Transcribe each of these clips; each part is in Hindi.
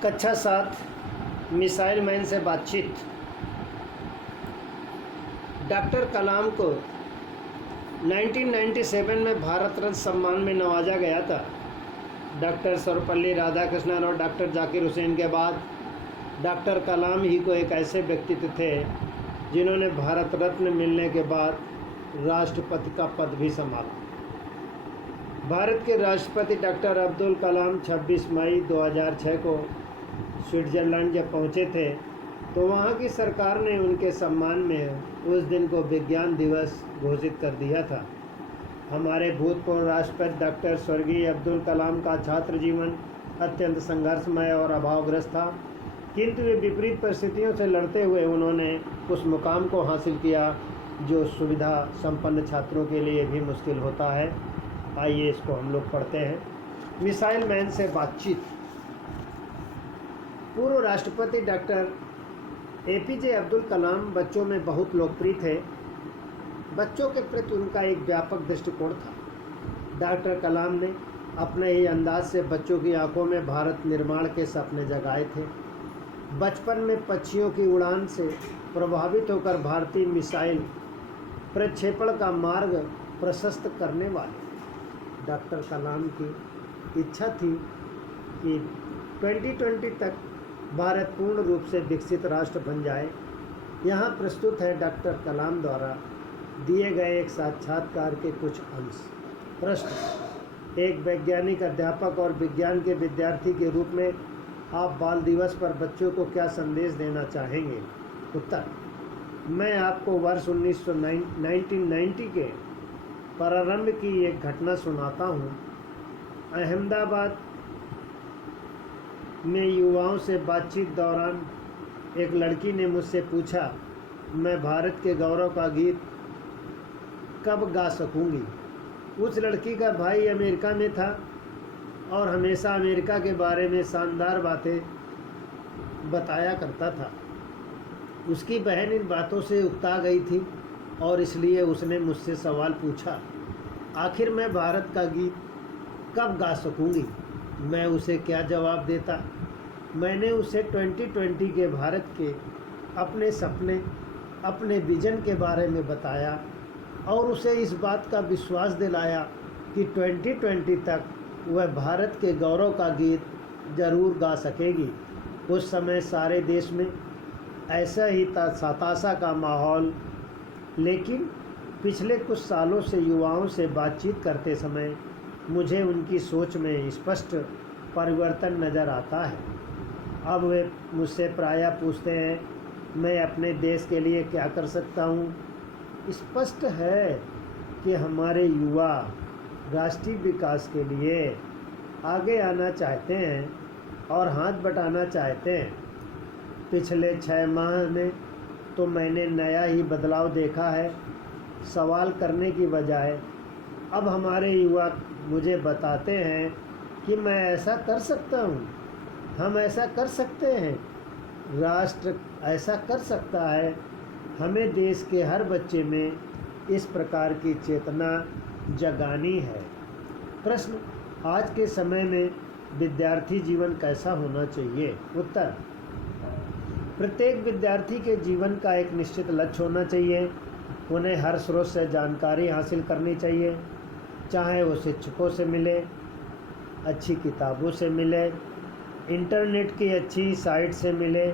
कक्षा 7 मिसाइल मैन से बातचीत। डॉक्टर कलाम को 1997 में भारत रत्न सम्मान में नवाजा गया था। डॉक्टर सर्वपल्ली राधाकृष्णन और डॉक्टर जाकिर हुसैन के बाद डॉक्टर कलाम ही को एक ऐसे व्यक्तित्व थे जिन्होंने भारत रत्न मिलने के बाद राष्ट्रपति का पद भी संभाला। भारत के राष्ट्रपति डॉक्टर अब्दुल कलाम 26 मई 2006 को स्विट्ज़रलैंड जब पहुंचे थे तो वहां की सरकार ने उनके सम्मान में उस दिन को विज्ञान दिवस घोषित कर दिया था। हमारे भूतपूर्व राष्ट्रपति डॉक्टर स्वर्गीय अब्दुल कलाम का छात्र जीवन अत्यंत संघर्षमय और अभावग्रस्त था, किंतु वे विपरीत परिस्थितियों से लड़ते हुए उन्होंने उस मुकाम को हासिल किया जो सुविधा संपन्न छात्रों के लिए भी मुश्किल होता है। आइए इसको हम लोग पढ़ते हैं। मिसाइल मैन से बातचीत। पूर्व राष्ट्रपति डॉक्टर APJ अब्दुल कलाम बच्चों में बहुत लोकप्रिय थे। बच्चों के प्रति उनका एक व्यापक दृष्टिकोण था। डॉक्टर कलाम ने अपने ही अंदाज से बच्चों की आंखों में भारत निर्माण के सपने जगाए थे। बचपन में पक्षियों की उड़ान से प्रभावित होकर भारतीय मिसाइल प्रक्षेपण का मार्ग प्रशस्त करने वाले डॉक्टर कलाम की इच्छा थी कि 2020 तक भारत पूर्ण रूप से विकसित राष्ट्र बन जाए। यहाँ प्रस्तुत है डॉक्टर कलाम द्वारा दिए गए एक साक्षात्कार के कुछ अंश। प्रश्न: एक वैज्ञानिक अध्यापक और विज्ञान के विद्यार्थी के रूप में आप बाल दिवस पर बच्चों को क्या संदेश देना चाहेंगे? उत्तर: मैं आपको वर्ष 1990 के प्रारंभ की एक घटना सुनाता हूँ। अहमदाबाद में युवाओं से बातचीत दौरान एक लड़की ने मुझसे पूछा, मैं भारत के गौरव का गीत कब गा सकूंगी? उस लड़की का भाई अमेरिका में था और हमेशा अमेरिका के बारे में शानदार बातें बताया करता था। उसकी बहन इन बातों से उकता गई थी और इसलिए उसने मुझसे सवाल पूछा, आखिर मैं भारत का गीत कब गा सकूंगी? मैं उसे क्या जवाब देता? मैंने उसे 2020 के भारत के अपने सपने, अपने विजन के बारे में बताया और उसे इस बात का विश्वास दिलाया कि 2020 तक वह भारत के गौरव का गीत जरूर गा सकेगी। उस समय सारे देश में ऐसा ही हताशा का माहौल, लेकिन पिछले कुछ सालों से युवाओं से बातचीत करते समय मुझे उनकी सोच में स्पष्ट परिवर्तन नज़र आता है। अब वे मुझसे प्रायः पूछते हैं, मैं अपने देश के लिए क्या कर सकता हूँ? स्पष्ट है कि हमारे युवा राष्ट्रीय विकास के लिए आगे आना चाहते हैं और हाथ बटाना चाहते हैं। पिछले 6 माह में तो मैंने नया ही बदलाव देखा है। सवाल करने की बजाय अब हमारे युवा मुझे बताते हैं कि मैं ऐसा कर सकता हूँ, हम ऐसा कर सकते हैं, राष्ट्र ऐसा कर सकता है। हमें देश के हर बच्चे में इस प्रकार की चेतना जगानी है। प्रश्न: आज के समय में विद्यार्थी जीवन कैसा होना चाहिए? उत्तर: प्रत्येक विद्यार्थी के जीवन का एक निश्चित लक्ष्य होना चाहिए। उन्हें हर स्रोत से जानकारी हासिल करनी चाहिए, चाहे वो शिक्षकों से मिले, अच्छी किताबों से मिले, इंटरनेट की अच्छी साइट से मिले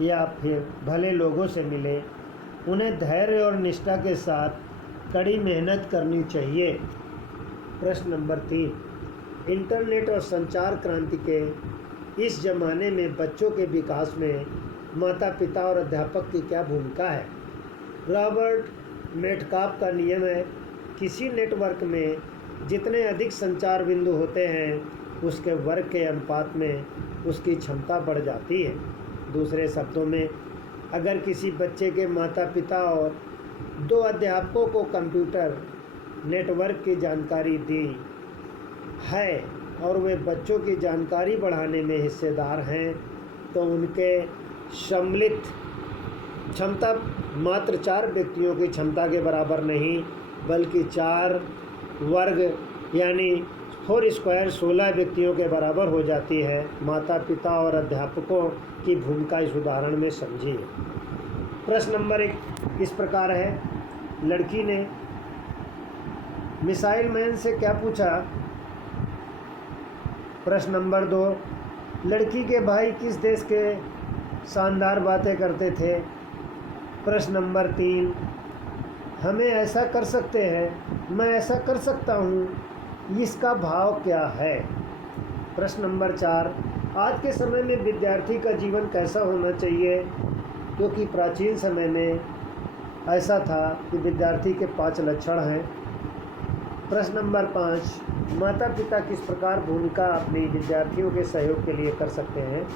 या फिर भले लोगों से मिले। उन्हें धैर्य और निष्ठा के साथ कड़ी मेहनत करनी चाहिए। प्रश्न नंबर 3: इंटरनेट और संचार क्रांति के इस ज़माने में बच्चों के विकास में माता पिता और अध्यापक की क्या भूमिका है? रॉबर्ट मेटकाफ का नियम है, किसी नेटवर्क में जितने अधिक संचार बिंदु होते हैं उसके वर्ग के अनुपात में उसकी क्षमता बढ़ जाती है। दूसरे शब्दों में, अगर किसी बच्चे के माता पिता और 2 अध्यापकों को कंप्यूटर नेटवर्क की जानकारी दी है और वे बच्चों की जानकारी बढ़ाने में हिस्सेदार हैं तो उनके सम्मिलित क्षमता मात्र 4 व्यक्तियों की क्षमता के बराबर नहीं बल्कि 4 वर्ग यानी 4 स्क्वायर 16 व्यक्तियों के बराबर हो जाती है। माता पिता और अध्यापकों की भूमिका इस उदाहरण में समझिए। प्रश्न नंबर 1 इस प्रकार है, लड़की ने मिसाइल मैन से क्या पूछा? प्रश्न नंबर 2, लड़की के भाई किस देश के शानदार बातें करते थे? प्रश्न नंबर 3, हमें ऐसा कर सकते हैं, मैं ऐसा कर सकता हूँ, इसका भाव क्या है? प्रश्न नंबर 4, आज के समय में विद्यार्थी का जीवन कैसा होना चाहिए? क्योंकि प्राचीन समय में ऐसा था कि विद्यार्थी के 5 लक्षण हैं। प्रश्न नंबर 5, माता पिता किस प्रकार भूमिका अपनी विद्यार्थियों के सहयोग के लिए कर सकते हैं?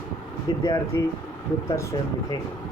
विद्यार्थी उत्तर स्वयं लिखेंगे।